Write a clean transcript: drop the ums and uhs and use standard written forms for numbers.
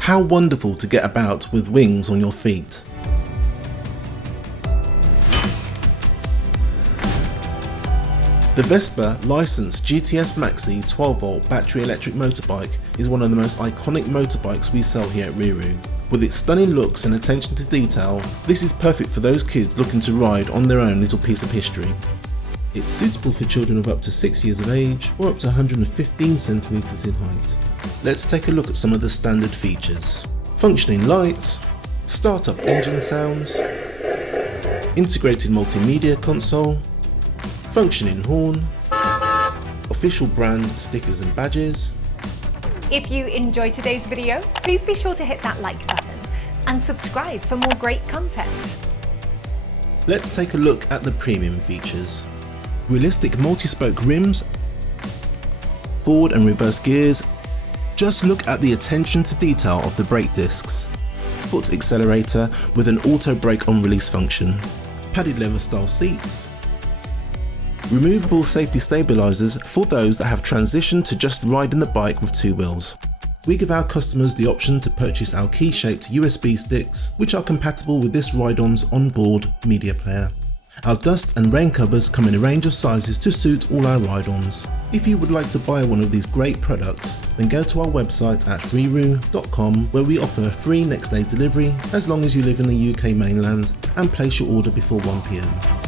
How wonderful to get about with wings on your feet. The Vespa licensed GTS Maxi 12v battery electric motorbike is one of the most iconic motorbikes we sell here at RiiRoo. With its stunning looks and attention to detail, this is perfect for those kids looking to ride on their own little piece of history. It's suitable for children of up to 6 years of age or up to 115 centimeters in height. Let's take a look at some of the standard features. Functioning lights, start-up engine sounds, integrated multimedia console, functioning horn, official brand stickers and badges. If you enjoyed today's video, please be sure to hit that like button and subscribe for more great content. Let's take a look at the premium features. Realistic multi-spoke rims, forward and reverse gears. Just look at the attention to detail of the brake discs. Foot accelerator with an auto brake on release function. Padded leather style seats. Removable safety stabilisers for those that have transitioned to just riding the bike with two wheels. We give our customers the option to purchase our key-shaped USB sticks, which are compatible with this ride-on's onboard media player. Our dust and rain covers come in a range of sizes to suit all our ride-ons. If you would like to buy one of these great products, then go to our website at riiroosquad.com, where we offer a free next day delivery as long as you live in the UK mainland and place your order before 1 PM.